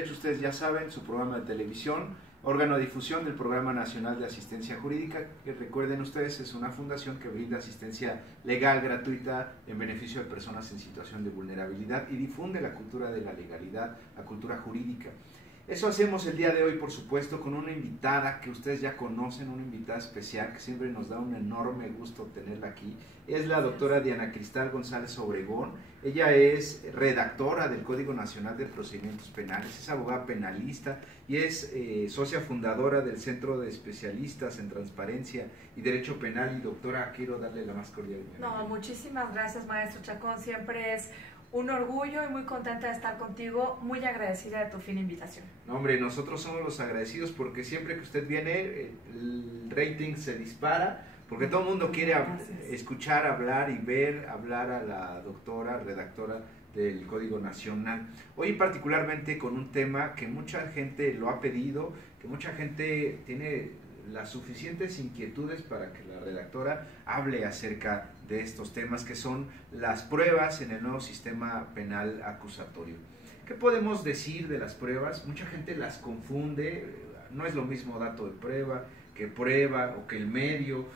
Ustedes ya saben, su programa de televisión, órgano de difusión del Programa Nacional de Asistencia Jurídica, que recuerden ustedes es una fundación que brinda asistencia legal gratuita en beneficio de personas en situación de vulnerabilidad y difunde la cultura de la legalidad, la cultura jurídica. Eso hacemos el día de hoy, por supuesto, con una invitada que ustedes ya conocen, una invitada especial que siempre nos da un enorme gusto tenerla aquí. Es la doctora Diana Cristal González Obregón. Ella es redactora del Código Nacional de Procedimientos Penales, es abogada penalista y es socia fundadora del Centro de Especialistas en Transparencia y Derecho Penal. Y doctora, quiero darle la más cordial bienvenida. No, muchísimas gracias, maestro Chacón. Siempre es un orgullo y muy contenta de estar contigo, muy agradecida de tu fina invitación. No, hombre, nosotros somos los agradecidos porque siempre que usted viene el rating se dispara, porque todo el mundo quiere escuchar, hablar y ver hablar a la doctora, redactora del Código Nacional. Hoy particularmente con un tema que mucha gente lo ha pedido, que mucha gente tiene las suficientes inquietudes para que la redactora hable acerca de estos temas, que son las pruebas en el nuevo sistema penal acusatorio. ¿Qué podemos decir de las pruebas? Mucha gente las confunde, no es lo mismo dato de prueba que prueba o que el medio,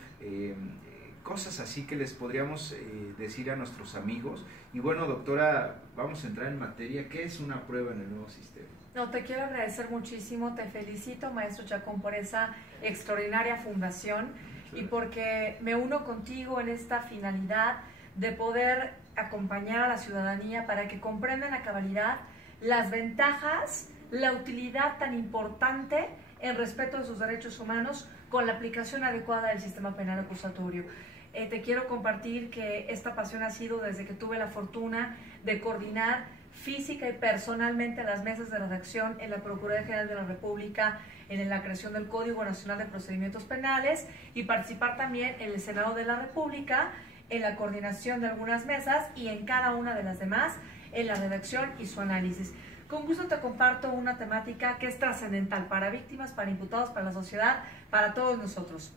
cosas así que les podríamos decir a nuestros amigos. Y bueno, doctora, vamos a entrar en materia. ¿Qué es una prueba en el nuevo sistema? No, te quiero agradecer muchísimo, te felicito, maestro Chacón, por esa extraordinaria fundación y porque me uno contigo en esta finalidad de poder acompañar a la ciudadanía para que comprendan a cabalidad las ventajas, la utilidad tan importante en respeto de sus derechos humanos con la aplicación adecuada del sistema penal acusatorio. Te quiero compartir que esta pasión ha sido desde que tuve la fortuna de coordinar física y personalmente las mesas de redacción en la Procuraduría General de la República, en la creación del Código Nacional de Procedimientos Penales y participar también en el Senado de la República, en la coordinación de algunas mesas y en cada una de las demás, en la redacción y su análisis. Con gusto te comparto una temática que es trascendental para víctimas, para imputados, para la sociedad, para todos nosotros.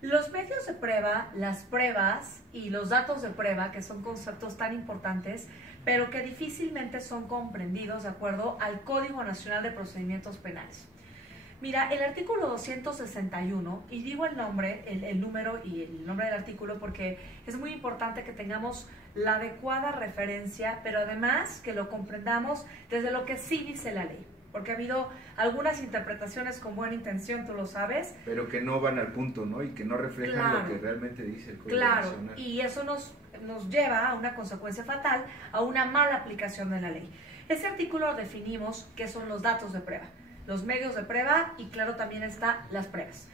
Los medios de prueba, las pruebas y los datos de prueba, que son conceptos tan importantes, pero que difícilmente son comprendidos de acuerdo al Código Nacional de Procedimientos Penales. Mira, el artículo 261, y digo el nombre, el número y el nombre del artículo porque es muy importante que tengamos la adecuada referencia, pero además que lo comprendamos desde lo que sí dice la ley. Porque ha habido algunas interpretaciones con buena intención, tú lo sabes. Pero que no van al punto, ¿no? Y que no reflejan lo que realmente dice el Código Nacional. Claro, y eso nos lleva a una consecuencia fatal, a una mala aplicación de la ley. Ese artículo definimos qué son los datos de prueba, los medios de prueba y claro también está las pruebas.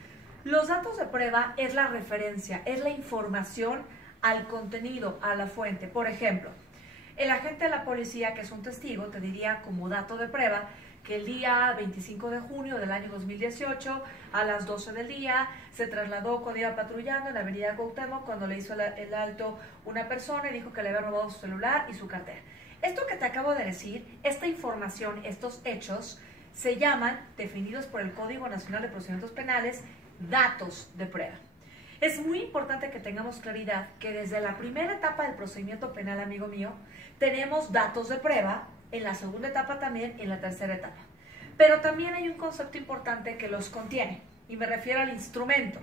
Los datos de prueba es la referencia, es la información al contenido, a la fuente. Por ejemplo, el agente de la policía, que es un testigo, te diría como dato de prueba que el día 25 de junio del año 2018, a las 12 del día, se trasladó cuando iba patrullando en la avenida Cuauhtémoc, cuando le hizo el alto una persona y dijo que le había robado su celular y su cartera. Esto que te acabo de decir, esta información, estos hechos, se llaman, definidos por el Código Nacional de Procedimientos Penales, datos de prueba. Es muy importante que tengamos claridad que desde la primera etapa del procedimiento penal, amigo mío, tenemos datos de prueba, en la segunda etapa también, en la tercera etapa. Pero también hay un concepto importante que los contiene, y me refiero al instrumento.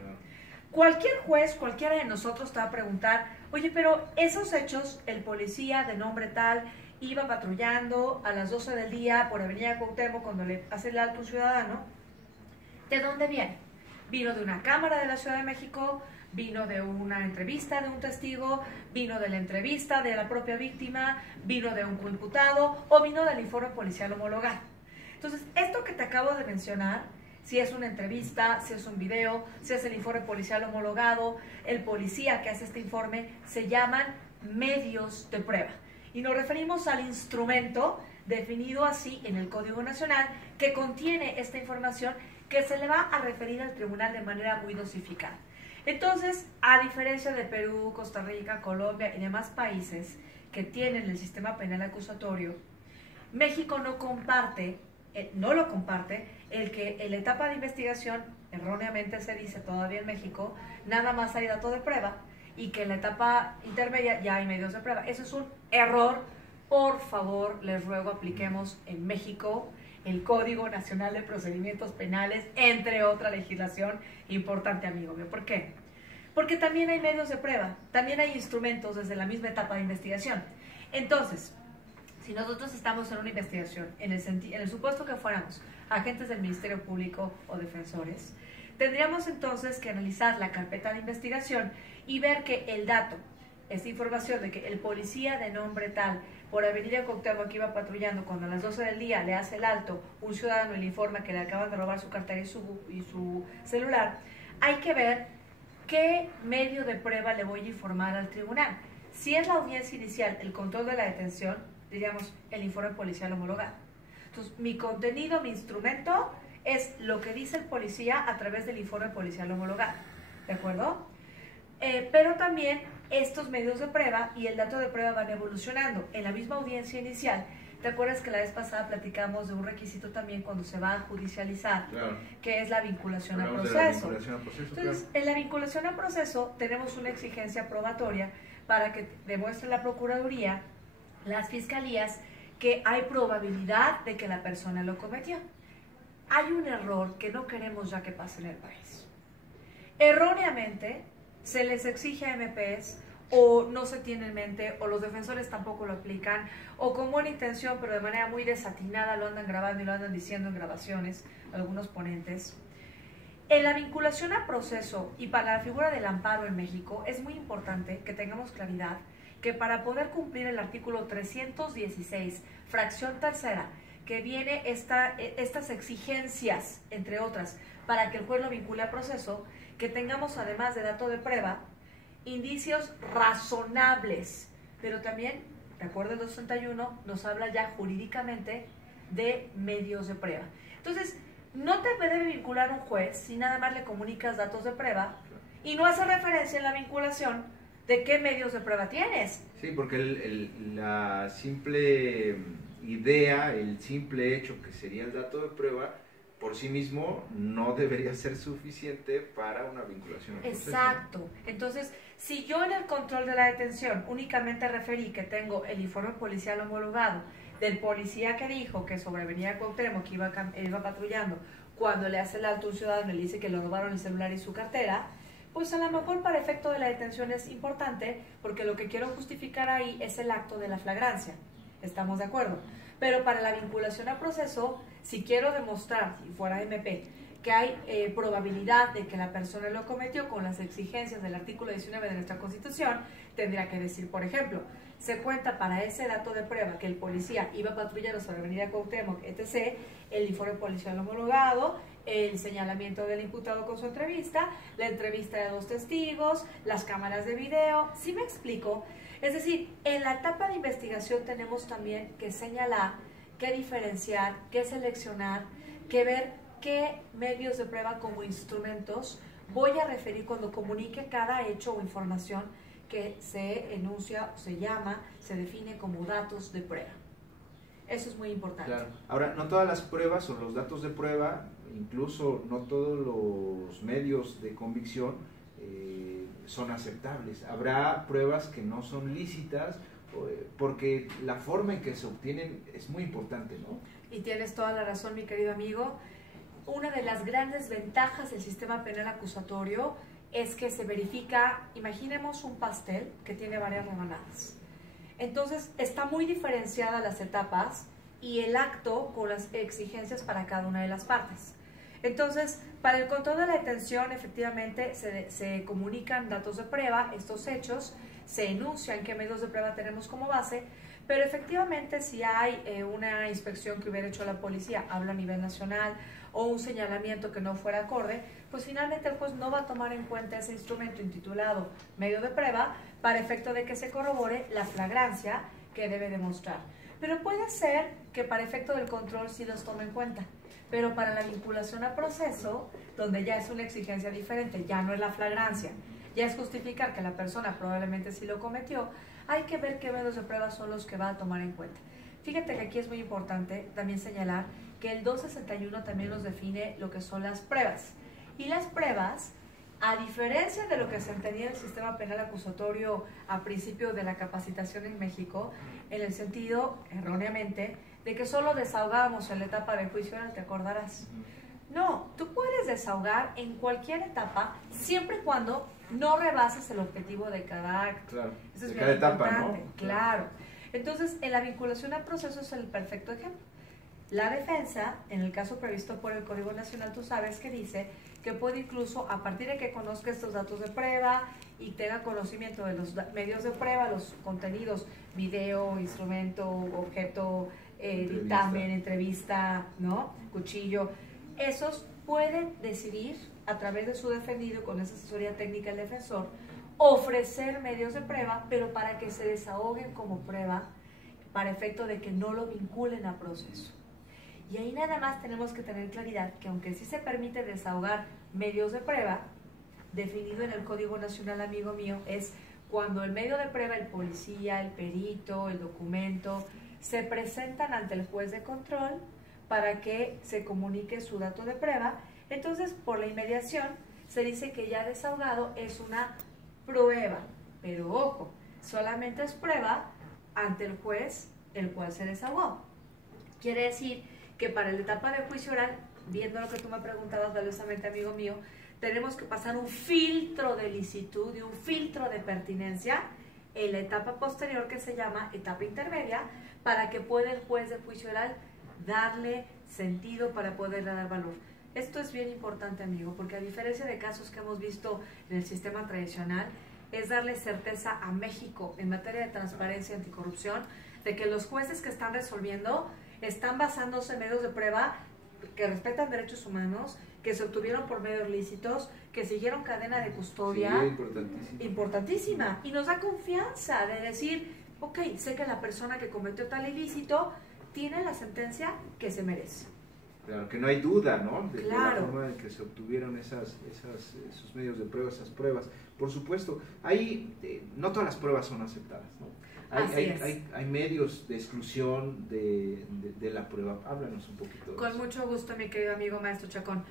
Cualquier juez, cualquiera de nosotros te va a preguntar, oye, pero esos hechos, el policía de nombre tal iba patrullando a las 12 del día por Avenida Cuauhtémoc cuando le hace el alto un ciudadano, ¿de dónde viene? ¿Vino de una cámara de la Ciudad de México? ¿Vino de una entrevista de un testigo? ¿Vino de la entrevista de la propia víctima? ¿Vino de un coimputado? ¿O vino del informe policial homologado? Entonces, esto que te acabo de mencionar, si es una entrevista, si es un video, si es el informe policial homologado, el policía que hace este informe, se llaman medios de prueba. Y nos referimos al instrumento definido así en el Código Nacional que contiene esta información que se le va a referir al tribunal de manera muy dosificada. Entonces, a diferencia de Perú, Costa Rica, Colombia y demás países que tienen el sistema penal acusatorio, México no lo comparte el que en la etapa de investigación, erróneamente se dice todavía en México, nada más hay dato de prueba y que en la etapa intermedia ya hay medios de prueba. Eso es un error. Por favor, les ruego, apliquemos en México el Código Nacional de Procedimientos Penales, entre otra legislación importante, amigo mío. ¿Por qué? Porque también hay medios de prueba, también hay instrumentos desde la misma etapa de investigación. Entonces, si nosotros estamos en una investigación, en el supuesto que fuéramos agentes del Ministerio Público o defensores, tendríamos entonces que analizar la carpeta de investigación y ver que el dato, esta información de que el policía de nombre tal, por Avenida Cuauhtémoc que iba patrullando, cuando a las 12 del día le hace el alto un ciudadano y le informa que le acaban de robar su cartera y su celular, hay que ver qué medio de prueba le voy a informar al tribunal. Si es la audiencia inicial, el control de la detención, diríamos el informe policial homologado. Entonces, mi contenido, mi instrumento es lo que dice el policía a través del informe policial homologado, ¿de acuerdo? Pero también estos medios de prueba y el dato de prueba van evolucionando. En la misma audiencia inicial, ¿te acuerdas que la vez pasada platicamos de un requisito también cuando se va a judicializar, claro, que es la vinculación a hablamos proceso? de la vinculación a proceso? Entonces, Claro. en la vinculación a proceso tenemos una exigencia probatoria para que demuestre la Procuraduría, las fiscalías, que hay probabilidad de que la persona lo cometió. Hay un error que no queremos ya que pase en el país. Erróneamente se les exige a MPs, o no se tiene en mente, o los defensores tampoco lo aplican, o con buena intención pero de manera muy desatinada lo andan grabando y lo andan diciendo en grabaciones algunos ponentes. En la vinculación a proceso y para la figura del amparo en México es muy importante que tengamos claridad que para poder cumplir el artículo 316, fracción tercera, que viene estas exigencias, entre otras, para que el juez lo vincule a proceso, que tengamos además de dato de prueba, indicios razonables, pero también, de acuerdo al 261, nos habla ya jurídicamente de medios de prueba. Entonces, no te debe vincular un juez si nada más le comunicas datos de prueba y no hace referencia en la vinculación de qué medios de prueba tienes. Sí, porque la simple idea, el simple hecho que sería el dato de prueba, por sí mismo no debería ser suficiente para una vinculación. Exacto. Entonces, si yo en el control de la detención únicamente referí que tengo el informe policial homologado del policía que dijo que sobre Avenida Cuauhtémoc que iba patrullando, cuando le hace el alto a un ciudadano y le dice que le robaron el celular y su cartera, pues a lo mejor para efecto de la detención es importante, porque lo que quiero justificar ahí es el acto de la flagrancia. ¿Estamos de acuerdo? Pero para la vinculación a proceso, si quiero demostrar, si fuera MP, que hay probabilidad de que la persona lo cometió con las exigencias del artículo 19 de nuestra Constitución, tendría que decir, por ejemplo, se cuenta para ese dato de prueba que el policía iba patrullando sobre Avenida Cuauhtémoc, etc., el informe policial homologado, el señalamiento del imputado con su entrevista, la entrevista de 2 testigos, las cámaras de video. ¿Sí me explico? Es decir, en la etapa de investigación tenemos también que señalar, que diferenciar, que seleccionar, que ver qué medios de prueba como instrumentos voy a referir cuando comunique cada hecho o información que se enuncia, se llama, se define como datos de prueba. Eso es muy importante. Claro. Ahora, no todas las pruebas o los datos de prueba, incluso no todos los medios de convicción son aceptables. Habrá pruebas que no son lícitas porque la forma en que se obtienen es muy importante, ¿no? Y tienes toda la razón, mi querido amigo. Una de las grandes ventajas del sistema penal acusatorio es que se verifica, imaginemos un pastel que tiene varias rebanadas. Entonces, está muy diferenciada las etapas y el acto con las exigencias para cada una de las partes. Entonces, para el control de la detención, efectivamente, se comunican datos de prueba, estos hechos, se enuncian qué medios de prueba tenemos como base, pero efectivamente si hay una inspección que hubiera hecho la policía, habla a nivel nacional, o un señalamiento que no fuera acorde, pues finalmente el juez no va a tomar en cuenta ese instrumento intitulado medio de prueba para efecto de que se corrobore la flagrancia que debe demostrar. Pero puede ser que para efecto del control sí los tome en cuenta, pero para la vinculación a proceso, donde ya es una exigencia diferente, ya no es la flagrancia, ya es justificar que la persona probablemente sí lo cometió, hay que ver qué medios de prueba son los que va a tomar en cuenta. Fíjate que aquí es muy importante también señalar que el 261 también nos define lo que son las pruebas. Y las pruebas, a diferencia de lo que se entendía en el sistema penal acusatorio a principio de la capacitación en México, en el sentido, erróneamente, de que solo desahogábamos en la etapa de juicio oral, te acordarás. No, tú puedes desahogar en cualquier etapa, siempre y cuando no rebases el objetivo de cada acto. Claro, Eso es de bien cada etapa, importante. ¿no? Claro. Entonces, en la vinculación al proceso es el perfecto ejemplo. La defensa, en el caso previsto por el Código Nacional, tú sabes que dice que puede incluso, a partir de que conozca estos datos de prueba y tenga conocimiento de los medios de prueba, los contenidos, video, instrumento, objeto, dictamen, entrevista, ¿no? Cuchillo, esos pueden decidir, a través de su defendido, con esa asesoría técnica del defensor, ofrecer medios de prueba, pero para que se desahoguen como prueba, para efecto de que no lo vinculen a proceso. Y ahí nada más tenemos que tener claridad que aunque sí se permite desahogar medios de prueba, definido en el Código Nacional, amigo mío, es cuando el medio de prueba, el policía, el perito, el documento, se presentan ante el juez de control para que se comunique su dato de prueba. Entonces, por la inmediación, se dice que ya desahogado es una prueba, pero ojo, solamente es prueba ante el juez el cual se desahogó. Quiere decir que para la etapa de juicio oral, viendo lo que tú me preguntabas valiosamente, amigo mío, tenemos que pasar un filtro de licitud y un filtro de pertinencia en la etapa posterior, que se llama etapa intermedia, para que pueda el juez de juicio oral darle sentido, para poderle dar valor. Esto es bien importante, amigo, porque a diferencia de casos que hemos visto en el sistema tradicional, es darle certeza a México en materia de transparencia y anticorrupción, de que los jueces que están resolviendo están basándose en medios de prueba que respetan derechos humanos, que se obtuvieron por medios lícitos, que siguieron cadena de custodia. Sí, importantísima. Importantísima. Y nos da confianza de decir, ok, sé que la persona que cometió tal ilícito tiene la sentencia que se merece. Claro, que no hay duda, ¿no? De Claro. la forma en que se obtuvieron esos medios de prueba, esas pruebas. Por supuesto, hay, no todas las pruebas son aceptadas, ¿no? Hay medios de exclusión de la prueba. Háblanos un poquito de Con eso. mucho gusto, mi querido amigo maestro Chacón.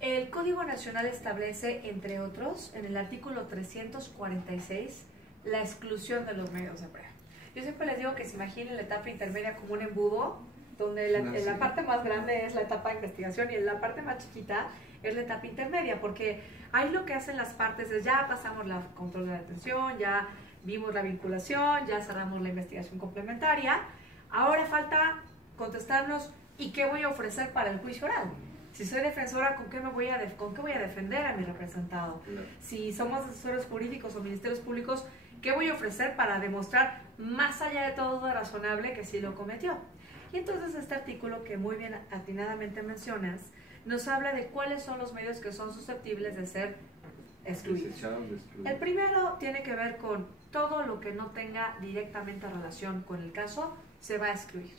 El Código Nacional establece, entre otros, en el artículo 346, la exclusión de los medios de prueba. Yo siempre les digo que se imaginen la etapa intermedia como un embudo, donde la parte más grande es la etapa de investigación y la parte más chiquita es la etapa intermedia, porque ahí lo que hacen las partes es ya pasamos la control de la detención, ya vimos la vinculación, ya cerramos la investigación complementaria, ahora falta contestarnos ¿y qué voy a ofrecer para el juicio oral? Si soy defensora, ¿con qué voy a defender a mi representado? Claro. Si somos asesores jurídicos o ministerios públicos, ¿qué voy a ofrecer para demostrar más allá de todo lo razonable que sí lo cometió? Y entonces este artículo que muy bien atinadamente mencionas, nos habla de cuáles son los medios que son susceptibles de ser excluidos. El primero tiene que ver con todo lo que no tenga directamente relación con el caso, se va a excluir.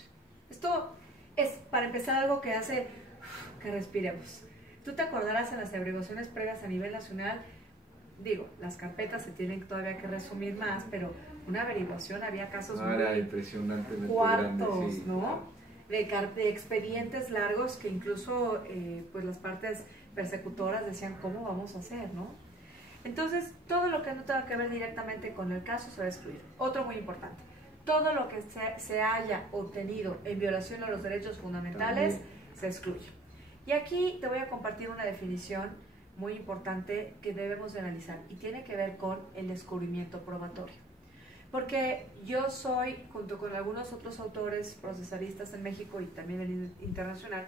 Esto es, para empezar, algo que hace que respiremos. Tú te acordarás en las averiguaciones previas a nivel nacional, digo, las carpetas se tienen todavía que resumir más, pero una averiguación había casos Era muy impresionantemente cuartos, grandes, sí, ¿no? De expedientes largos que incluso pues las partes persecutoras decían, ¿cómo vamos a hacer, no? Entonces, todo lo que no tenga que ver directamente con el caso se va a excluir. Otro muy importante, todo lo que se haya obtenido en violación a los derechos fundamentales se excluye. Y aquí te voy a compartir una definición muy importante que debemos de analizar y tiene que ver con el descubrimiento probatorio. Porque yo soy, junto con algunos otros autores procesalistas en México y también en internacional,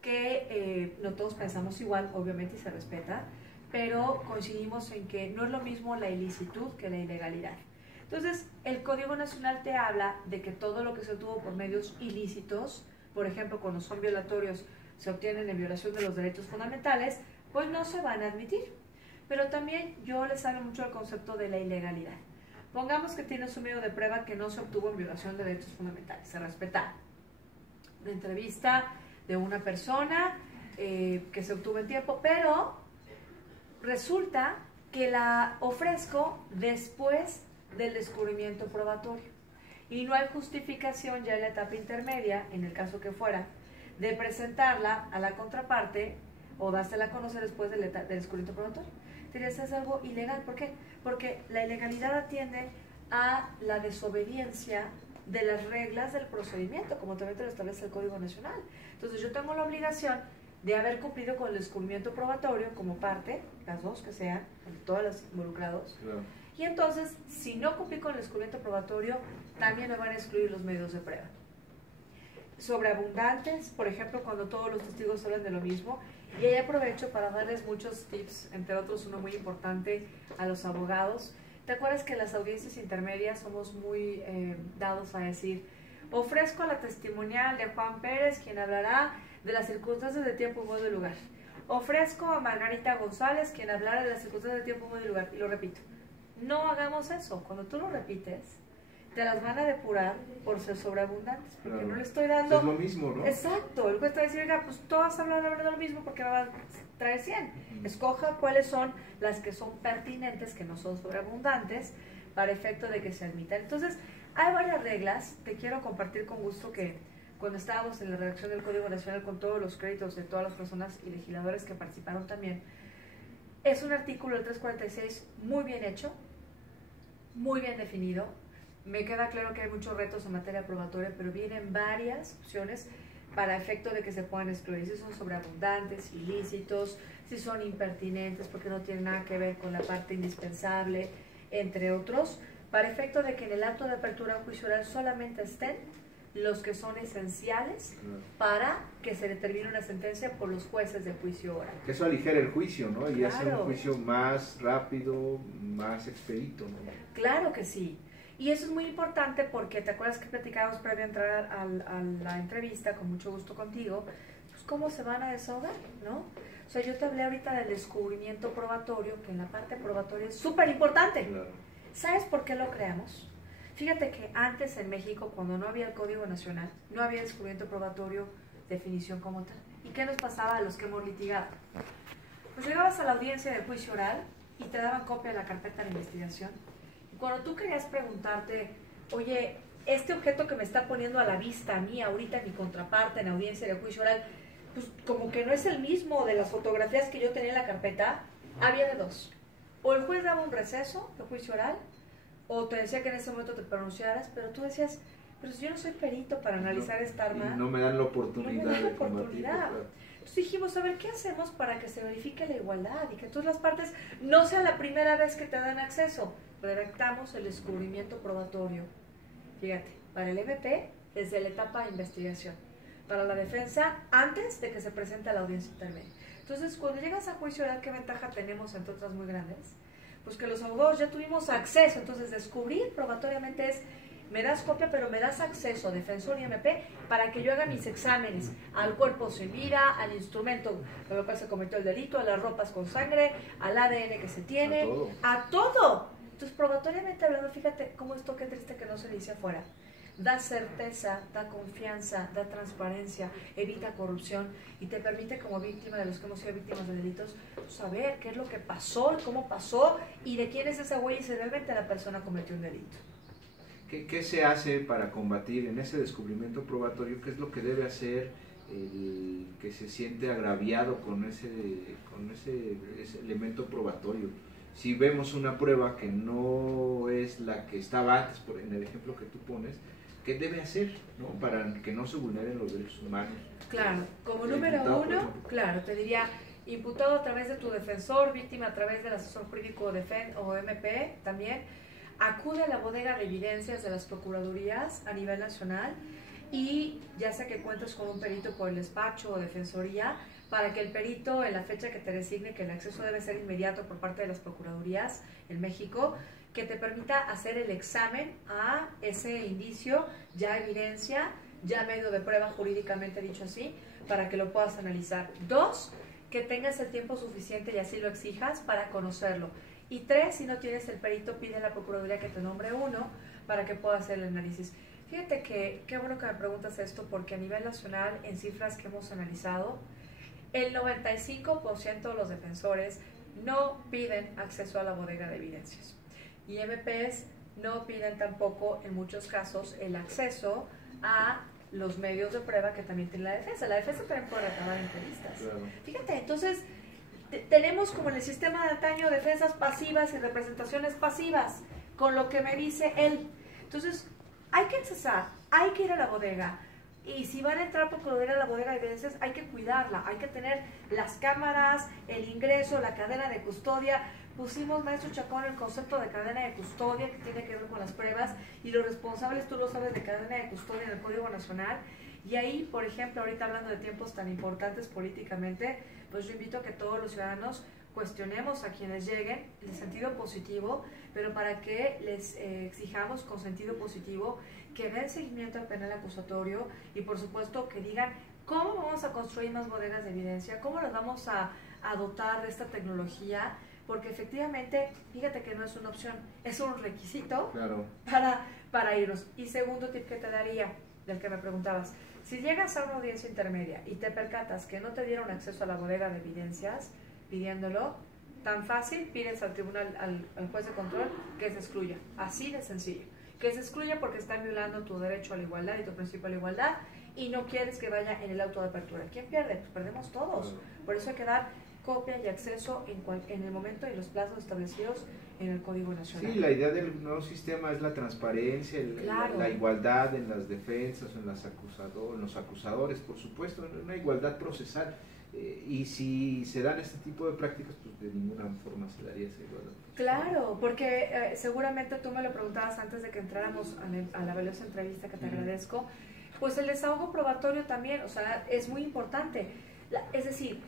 que no todos pensamos igual, obviamente, y se respeta, pero coincidimos en que no es lo mismo la ilicitud que la ilegalidad. Entonces, el Código Nacional te habla de que todo lo que se obtuvo por medios ilícitos, por ejemplo, cuando son violatorios, se obtienen en violación de los derechos fundamentales, pues no se van a admitir. Pero también yo les hablo mucho del concepto de la ilegalidad. Pongamos que tienes un medio de prueba que no se obtuvo en violación de derechos fundamentales, se respeta. Una entrevista de una persona que se obtuvo en tiempo, pero resulta que la ofrezco después del descubrimiento probatorio. Y no hay justificación ya en la etapa intermedia, en el caso que fuera, de presentarla a la contraparte o dársela a conocer después del descubrimiento probatorio. Eso es algo ilegal. ¿Por qué? Porque la ilegalidad atiende a la desobediencia de las reglas del procedimiento, como también te lo establece el Código Nacional. Entonces yo tengo la obligación de haber cumplido con el descubrimiento probatorio como parte, las dos que sean, todos los involucrados. Claro. Y entonces, si no cumplí con el descubrimiento probatorio, también me van a excluir los medios de prueba. Sobreabundantes, por ejemplo, cuando todos los testigos hablan de lo mismo. Y ahí aprovecho para darles muchos tips, entre otros uno muy importante a los abogados. ¿Te acuerdas que en las audiencias intermedias somos muy dados a decir, ofrezco la testimonial de Juan Pérez, quien hablará de las circunstancias de tiempo, modo y lugar? Ofrezco a Margarita González, quien hablará de las circunstancias de tiempo, modo y lugar. Y lo repito. No hagamos eso. Cuando tú lo repites, te las van a depurar por ser sobreabundantes, porque Claro. no le estoy dando... Es lo mismo, ¿no? Exacto, el juez te va a decir, oiga, pues todas hablan de lo mismo porque me van a traer 100. Escoja cuáles son las que son pertinentes, que no son sobreabundantes, para efecto de que se admitan. Entonces, hay varias reglas, te quiero compartir con gusto que cuando estábamos en la redacción del Código Nacional con todos los créditos de todas las personas y legisladores que participaron también, es un artículo del 346 muy bien hecho, muy bien definido. Me queda claro que hay muchos retos en materia probatoria, pero vienen varias opciones para efecto de que se puedan excluir. Si son sobreabundantes, ilícitos, si son impertinentes porque no tienen nada que ver con la parte indispensable, entre otros, para efecto de que en el acto de apertura juicio oral solamente estén los que son esenciales para que se determine una sentencia por los jueces de juicio oral. Que eso aligera el juicio, ¿no? Y hace Claro. un juicio más rápido, más expedito, ¿no? Claro que sí. Y eso es muy importante porque te acuerdas que platicábamos previo a entrar a la entrevista, con mucho gusto contigo, pues cómo se van a desahogar, ¿no? O sea, yo te hablé ahorita del descubrimiento probatorio, que en la parte probatoria es súper importante. Claro. ¿Sabes por qué lo creamos? Fíjate que antes en México, cuando no había el Código Nacional, no había descubrimiento probatorio, definición como tal. ¿Y qué nos pasaba a los que hemos litigado? Pues llegabas a la audiencia del juicio oral y te daban copia de la carpeta de investigación. Y cuando tú querías preguntarte, oye, este objeto que me está poniendo a la vista a mí ahorita en mi contraparte en la audiencia del juicio oral, pues como que no es el mismo de las fotografías que yo tenía en la carpeta, había de dos. O el juez daba un receso de juicio oral, o te decía que en ese momento te pronunciaras, pero tú decías, pero si yo no soy perito para analizar esta arma. Y no me dan la oportunidad no me dan la de combatirlo, oportunidad. claro. Entonces dijimos, a ver, ¿qué hacemos para que se verifique la igualdad y que todas las partes no sea la primera vez que te dan acceso? Redactamos el descubrimiento probatorio. Fíjate, para el MP, desde la etapa de investigación. Para la defensa, antes de que se presente a la audiencia intermedia. Entonces, cuando llegas a juicio oral, ¿qué ventaja tenemos, entre otras muy grandes? Pues que los abogados ya tuvimos acceso. Entonces, descubrir probatoriamente es, me das copia, pero me das acceso, defensor y MP, para que yo haga mis exámenes al cuerpo sin vida, al instrumento con el cual se cometió el delito, a las ropas con sangre, al ADN que se tiene, a todo. Entonces, probatoriamente hablando, fíjate cómo esto, qué triste que no se dice afuera. Da certeza, da confianza, da transparencia, evita corrupción y te permite, como víctima de los que hemos sido víctimas de delitos, saber qué es lo que pasó, cómo pasó y de quién es esa huella y si realmente la persona cometió un delito. ¿Qué se hace para combatir en ese descubrimiento probatorio? ¿Qué es lo que debe hacer el que se siente agraviado con ese elemento probatorio? Si vemos una prueba que no es la que estaba antes, en el ejemplo que tú pones, ¿qué debe hacer, ¿no? Para que no se vulneren los derechos humanos? Claro, como número uno, claro, te diría, imputado a través de tu defensor, víctima a través del asesor jurídico o MP también, acude a la bodega de evidencias de las procuradurías a nivel nacional y ya sea que cuentes con un perito por el despacho o defensoría, para que el perito en la fecha que te designe, que el acceso debe ser inmediato por parte de las procuradurías en México, que te permita hacer el examen a ese indicio, ya evidencia, ya medio de prueba jurídicamente dicho así, para que lo puedas analizar. 2, que tengas el tiempo suficiente y así lo exijas para conocerlo. Y 3, si no tienes el perito, pide a la Procuraduría que te nombre uno para que pueda hacer el análisis. Fíjate que qué bueno que me preguntas esto, porque a nivel nacional, en cifras que hemos analizado, el 95% de los defensores no piden acceso a la bodega de evidencias. Y MPs no piden tampoco, en muchos casos, el acceso a los medios de prueba que también tiene la defensa. La defensa también puede recabar entrevistas. Claro. Fíjate, entonces tenemos como en el sistema de antaño defensas pasivas y representaciones pasivas, con lo que me dice él. Entonces, hay que accesar, hay que ir a la bodega. Y si van a entrar por poder a la bodega de evidencias, hay que cuidarla, hay que tener las cámaras, el ingreso, la cadena de custodia. Pusimos, maestro Chacón, el concepto de cadena de custodia que tiene que ver con las pruebas y los responsables, tú lo sabes, de cadena de custodia en el Código Nacional. Y ahí, por ejemplo, ahorita hablando de tiempos tan importantes políticamente, pues yo invito a que todos los ciudadanos cuestionemos a quienes lleguen en sentido positivo, pero para que les exijamos con sentido positivo que den seguimiento al penal acusatorio y por supuesto que digan cómo vamos a construir más bodegas de evidencia, cómo las vamos a dotar de esta tecnología, porque efectivamente, fíjate que no es una opción, es un requisito para irnos. Y segundo tip que te daría, del que me preguntabas, si llegas a una audiencia intermedia y te percatas que no te dieron acceso a la bodega de evidencias, pidiéndolo, tan fácil, pides al tribunal, al juez de control, que se excluya, así de sencillo, que se excluya porque están violando tu derecho a la igualdad y tu principio a la igualdad y no quieres que vaya en el auto de apertura. ¿Quién pierde? Pues perdemos todos. Por eso hay que dar copia y acceso en el momento y los plazos establecidos en el Código Nacional. Sí, la idea del nuevo sistema es la transparencia, la igualdad en las defensas, en los acusadores, por supuesto, una igualdad procesal. Y si se dan este tipo de prácticas, pues de ninguna forma se daría esa igualdad. Claro, porque seguramente tú me lo preguntabas antes de que entráramos a la valiosa entrevista que te agradezco, pues el desahogo probatorio también, o sea, es muy importante. Es decir,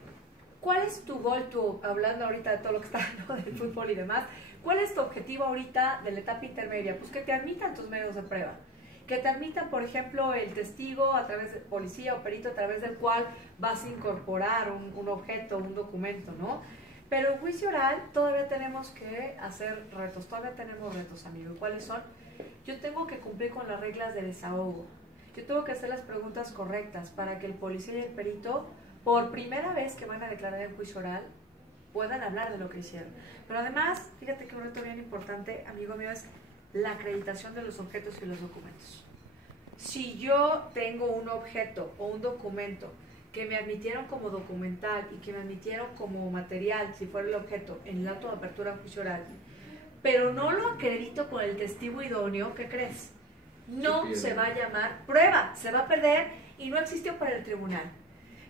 ¿cuál es tu gol, hablando ahorita de todo lo que está hablando del fútbol y demás, cuál es tu objetivo ahorita de la etapa intermedia? Pues que te admitan tus medios de prueba. Que te admitan, por ejemplo, el testigo a través de policía o perito a través del cual vas a incorporar un objeto, un documento, ¿no? Pero en juicio oral todavía tenemos que hacer retos, todavía tenemos retos, amigo. ¿Cuáles son? Yo tengo que cumplir con las reglas de desahogo. Yo tengo que hacer las preguntas correctas para que el policía y el perito, por primera vez que van a declarar en juicio oral, puedan hablar de lo que hicieron. Pero además, fíjate que un reto bien importante, amigo mío, es la acreditación de los objetos y los documentos. Si yo tengo un objeto o un documento que me admitieron como documental y que me admitieron como material, si fuera el objeto, en el acto de apertura en juicio oral, pero no lo acredito con el testigo idóneo, ¿qué crees? No se va a llamar prueba, se va a perder y no existió para el tribunal.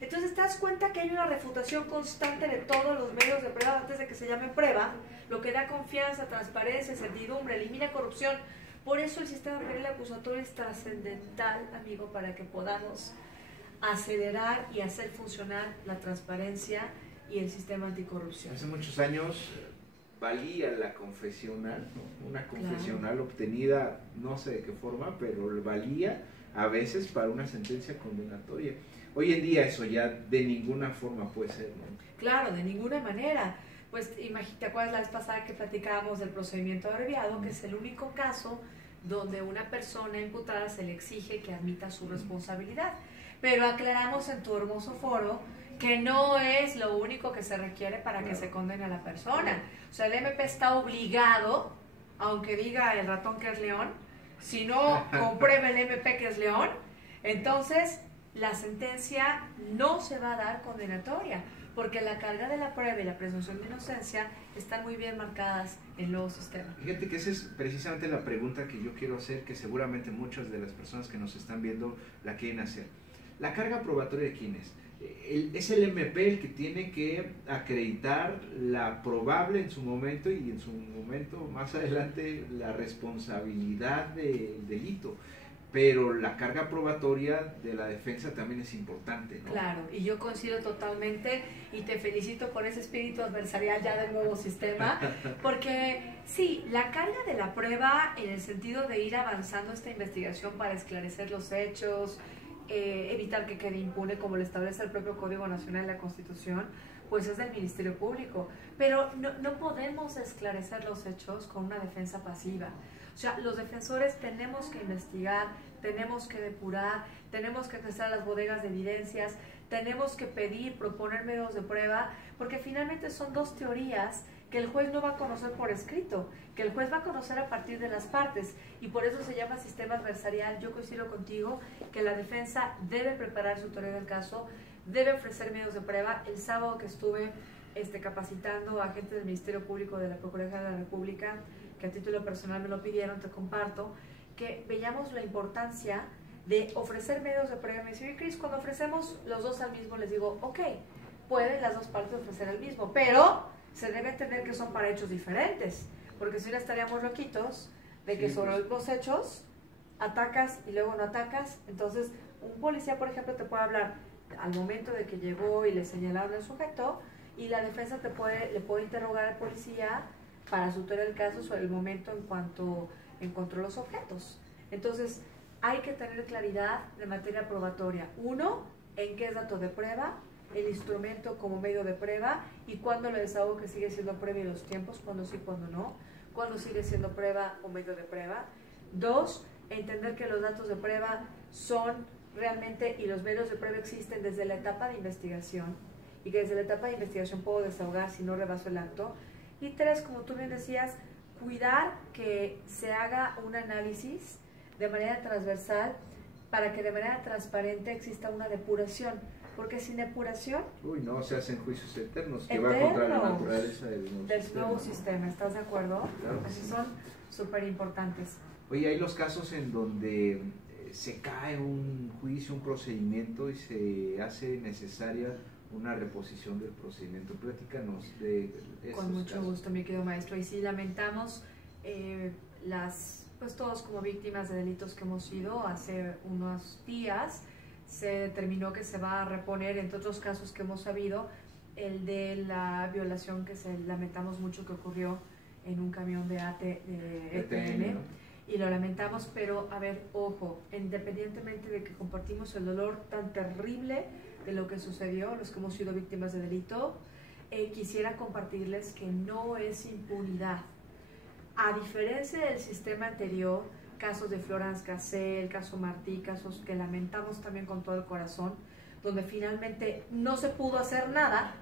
Entonces te das cuenta que hay una refutación constante de todos los medios de prueba antes de que se llame prueba, lo que da confianza, transparencia, certidumbre, elimina corrupción. Por eso el sistema penal acusatorio es trascendental, amigo, para que podamos acelerar y hacer funcionar la transparencia y el sistema anticorrupción. Hace muchos años valía la confesional, ¿no? Una confesional obtenida, no sé de qué forma, pero valía a veces para una sentencia condenatoria. Hoy en día eso ya de ninguna forma puede ser, ¿no? Claro, de ninguna manera. Pues ¿te acuerdas la vez pasada que platicábamos del procedimiento abreviado, que es el único caso donde una persona imputada se le exige que admita su responsabilidad? Pero aclaramos en tu hermoso foro que no es lo único que se requiere para que se condene a la persona. O sea, el MP está obligado, aunque diga el ratón que es león, si no comprueba el MP que es león, entonces la sentencia no se va a dar condenatoria, porque la carga de la prueba y la presunción de inocencia están muy bien marcadas en el nuevo sistema. Fíjate que esa es precisamente la pregunta que yo quiero hacer, que seguramente muchas de las personas que nos están viendo la quieren hacer. ¿La carga probatoria de quién es? Es el MP el que tiene que acreditar la probable en su momento y en su momento más adelante la responsabilidad del delito. Pero la carga probatoria de la defensa también es importante, ¿no? Claro, y yo coincido totalmente y te felicito por ese espíritu adversarial ya del nuevo sistema, porque sí, la carga de la prueba en el sentido de ir avanzando esta investigación para esclarecer los hechos, evitar que quede impune como lo establece el propio Código Nacional de la Constitución, pues es del Ministerio Público, pero no podemos esclarecer los hechos con una defensa pasiva. O sea, los defensores tenemos que investigar, tenemos que depurar, tenemos que acceder a las bodegas de evidencias, tenemos que pedir, proponer medios de prueba, porque finalmente son dos teorías que el juez no va a conocer por escrito, que el juez va a conocer a partir de las partes, y por eso se llama sistema adversarial. Yo coincido contigo que la defensa debe preparar su teoría del caso, debe ofrecer medios de prueba. El sábado que estuve capacitando a agentes del Ministerio Público de la Procuraduría de la República, que a título personal me lo pidieron, te comparto, que veíamos la importancia de ofrecer medios de prueba. Me dice, oye, Cris, cuando ofrecemos los dos al mismo, les digo, ok, pueden las dos partes ofrecer el mismo, pero se debe entender que son para hechos diferentes, porque si no estaríamos loquitos de que sobre los hechos atacas y luego no atacas. Entonces, un policía, por ejemplo, te puede hablar al momento de que llegó y le señalaron al sujeto, y la defensa le puede interrogar al policía para suturar el caso sobre el momento en cuanto encontró los objetos. Entonces, hay que tener claridad de materia probatoria. Uno, en qué es dato de prueba, el instrumento como medio de prueba, y cuándo le desahogo que sigue siendo prueba y los tiempos, cuándo sí, cuándo no, cuándo sigue siendo prueba o medio de prueba. Dos, entender que los datos de prueba son realmente, y los medios de prueba existen desde la etapa de investigación, y que desde la etapa de investigación puedo desahogar si no rebaso el acto. Y tres, como tú bien decías, cuidar que se haga un análisis de manera transversal para que de manera transparente exista una depuración, porque sin depuración uy, no, se hacen juicios eternos que va contra la naturaleza del nuevo sistema. ¿Estás de acuerdo? Claro que Así sí. son súper importantes. Oye, hay los casos en donde se cae un juicio, un procedimiento y se hace necesaria una reposición del procedimiento. Platícanos de esos Con mucho casos. gusto, mi querido maestro. Y sí, lamentamos pues todos como víctimas de delitos que hemos sido. Hace unos días se determinó que se va a reponer, entre otros casos que hemos sabido, el de la violación que lamentamos mucho que ocurrió en un camión de ETN, ¿no? Y lo lamentamos, pero a ver, ojo, independientemente de que compartimos el dolor tan terrible de lo que sucedió, los que hemos sido víctimas de delito, quisiera compartirles que no es impunidad. A diferencia del sistema anterior, casos de Florence Cassel, el caso Martí, casos que lamentamos también con todo el corazón, donde finalmente no se pudo hacer nada,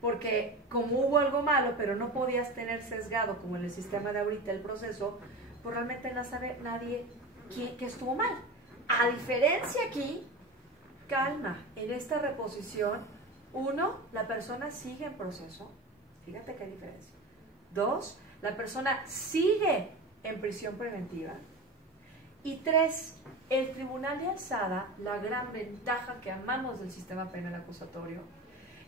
porque como hubo algo malo, pero no podías tener sesgado, como en el sistema de ahorita, el proceso, pues realmente no sabe nadie que estuvo mal. A diferencia aquí, calma, en esta reposición, uno, la persona sigue en proceso, fíjate qué diferencia. Dos, la persona sigue en prisión preventiva. Y tres, el tribunal de alzada, la gran ventaja que amamos del sistema penal acusatorio,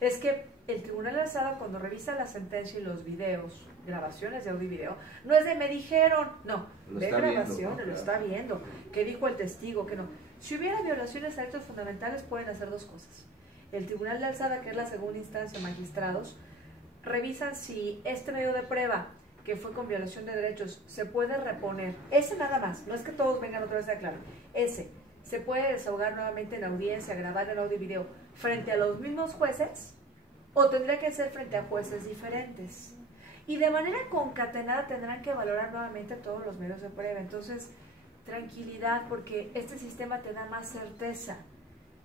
es que el tribunal de alzada, cuando revisa la sentencia y los videos, grabaciones de audio y video, no es de me dijeron, no, ve grabaciones, lo está viendo, qué dijo el testigo, qué no. Si hubiera violaciones a derechos fundamentales, pueden hacer dos cosas. El tribunal de alzada, que es la segunda instancia, magistrados, revisan si este medio de prueba que fue con violación de derechos se puede reponer. Ese nada más, no es que todos vengan otra vez a aclarar. Ese se puede desahogar nuevamente en audiencia, grabar en audio y video frente a los mismos jueces, o tendría que ser frente a jueces diferentes. Y de manera concatenada tendrán que valorar nuevamente todos los medios de prueba. Entonces, tranquilidad, porque este sistema te da más certeza.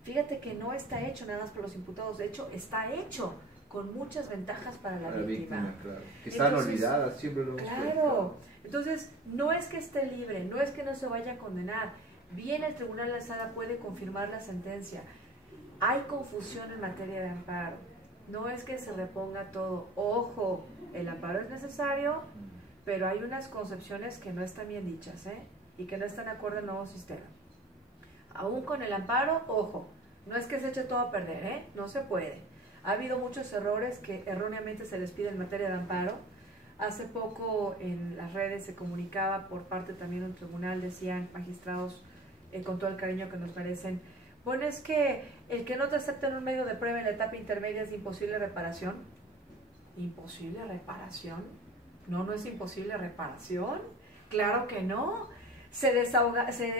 Fíjate que no está hecho nada más por los imputados, de hecho está hecho con muchas ventajas para la víctima. Claro. Que están olvidadas, siempre lo hemos Claro, entonces no es que esté libre, no es que no se vaya a condenar. Bien, el tribunal de alzada puede confirmar la sentencia. Hay confusión en materia de amparo. No es que se reponga todo. Ojo, el amparo es necesario, pero hay unas concepciones que no están bien dichas, y que no están de acuerdo al nuevo sistema. Aún con el amparo, ojo, no es que se eche todo a perder, no se puede. Ha habido muchos errores que erróneamente se les pide en materia de amparo. Hace poco en las redes se comunicaba por parte también de un tribunal, decían magistrados con todo el cariño que nos merecen, bueno, es que el que no te acepten un medio de prueba en la etapa intermedia es de imposible reparación. ¿Imposible reparación? No, no es imposible reparación. Claro que no. Se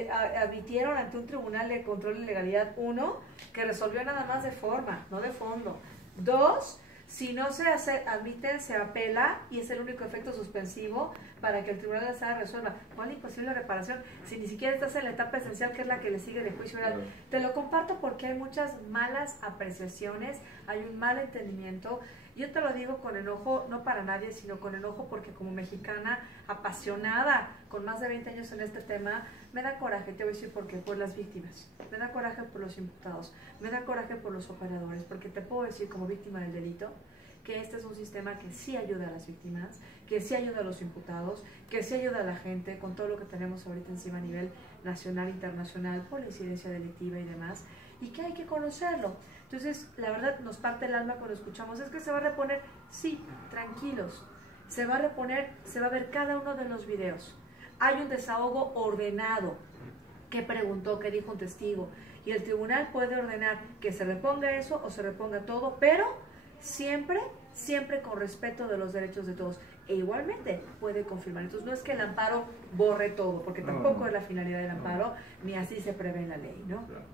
admitieron ante un tribunal de control de legalidad, uno, que resolvió nada más de forma, no de fondo. Dos, si no se admiten, se apela y es el único efecto suspensivo para que el tribunal de alzada resuelva. ¿Cuál imposible reparación? Si ni siquiera estás en la etapa esencial, que es la que le sigue de juicio oral. Claro. Te lo comparto porque hay muchas malas apreciaciones, hay un mal entendimiento. Yo te lo digo con enojo, no para nadie, sino con enojo porque como mexicana apasionada, con más de 20 años en este tema, me da coraje, te voy a decir por qué, por las víctimas, me da coraje por los imputados, me da coraje por los operadores, porque te puedo decir como víctima del delito, que este es un sistema que sí ayuda a las víctimas, que sí ayuda a los imputados, que sí ayuda a la gente con todo lo que tenemos ahorita encima a nivel nacional, internacional, por la incidencia delictiva y demás, y que hay que conocerlo. Entonces, la verdad, nos parte el alma cuando escuchamos, es que se va a reponer, sí, tranquilos, se va a reponer, se va a ver cada uno de los videos. Hay un desahogo ordenado, que preguntó, que dijo un testigo, y el tribunal puede ordenar que se reponga eso o se reponga todo, pero siempre con respeto de los derechos de todos. E igualmente puede confirmar. Entonces no es que el amparo borre todo, porque tampoco es la finalidad del amparo, ni así se prevé en la ley, ¿no? Claro.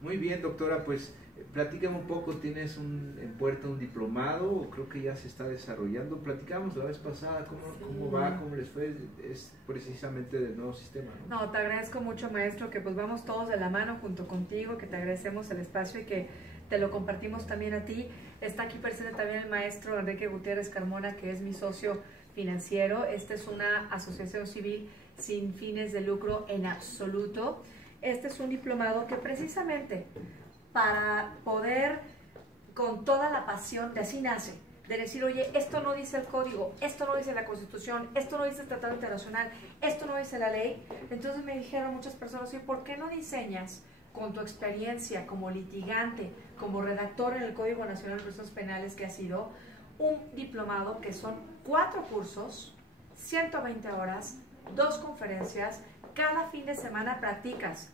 Muy bien, doctora, pues platícame un poco, tienes en puerta un diplomado, creo que ya se está desarrollando, platicamos la vez pasada, ¿cómo va, cómo les fue? Es precisamente del nuevo sistema, ¿no? No, te agradezco mucho, maestro, que pues vamos todos de la mano junto contigo, que te agradecemos el espacio y que te lo compartimos también a ti. Está aquí presente también el maestro Enrique Gutiérrez Carmona, que es mi socio financiero. Esta es una asociación civil sin fines de lucro en absoluto. Este es un diplomado que precisamente para poder, con toda la pasión, de así nace, de decir, oye, esto no dice el código, esto no dice la Constitución, esto no dice el Tratado Internacional, esto no dice la ley. Entonces me dijeron muchas personas, ¿y por qué no diseñas con tu experiencia como litigante, como redactor en el Código Nacional de Procesos Penales que ha sido, un diplomado que son 4 cursos, 120 horas, 2 conferencias, cada fin de semana practicas,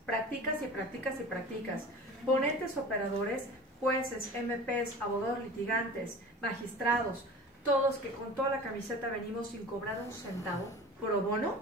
ponentes operadores, jueces, MPs, abogados litigantes, magistrados, todos que con toda la camiseta venimos sin cobrar un centavo, pro bono,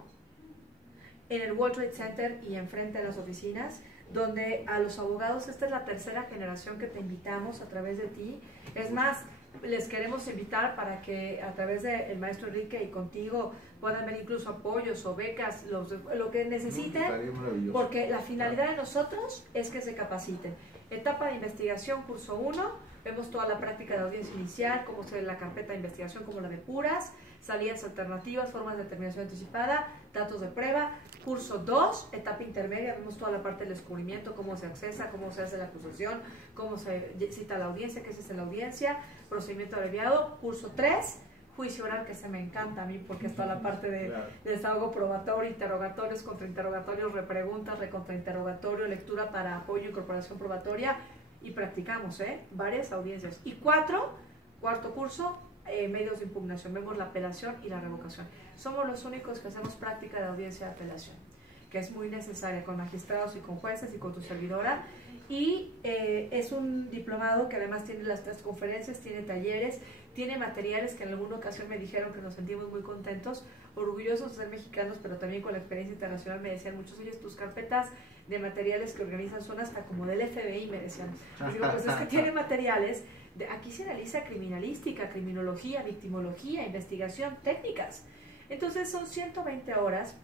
en el World Trade Center y enfrente de las oficinas, donde a los abogados, esta es la 3ª generación que te invitamos a través de ti. Es más, les queremos invitar para que a través del maestro Enrique y contigo puedan ver incluso apoyos o becas, lo que necesiten, porque la finalidad de nosotros es que se capaciten. Etapa de investigación, curso 1, vemos toda la práctica de audiencia inicial, cómo se ve la carpeta de investigación, como la de puras, salidas alternativas, formas de determinación anticipada, datos de prueba. Curso 2, etapa intermedia, vemos toda la parte del descubrimiento, cómo se accesa, cómo se hace la acusación, cómo se cita la audiencia, qué se hace en la audiencia, procedimiento abreviado. Curso 3, juicio oral, que se me encanta a mí porque está la parte de desahogo probatorio, interrogatorios, contrainterrogatorios, repreguntas, recontrainterrogatorio, lectura para apoyo, incorporación probatoria, y practicamos varias audiencias. Y 4, cuarto curso, medios de impugnación, vemos la apelación y la revocación. Somos los únicos que hacemos práctica de audiencia de apelación, que es muy necesaria con magistrados y con jueces y con tu servidora. Y es un diplomado que además tiene las 3 conferencias, tiene talleres, tiene materiales que en alguna ocasión me dijeron que nos sentimos muy contentos, orgullosos de ser mexicanos, pero también con la experiencia internacional. Me decían muchos, oye, tus carpetas de materiales que organizan son hasta como del FBI, me decían. Les digo, pues es que tiene materiales, aquí se analiza criminalística, criminología, victimología, investigación, técnicas. Entonces son 120 horas.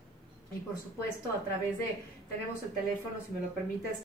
Y por supuesto, a través de, tenemos el teléfono, si me lo permites,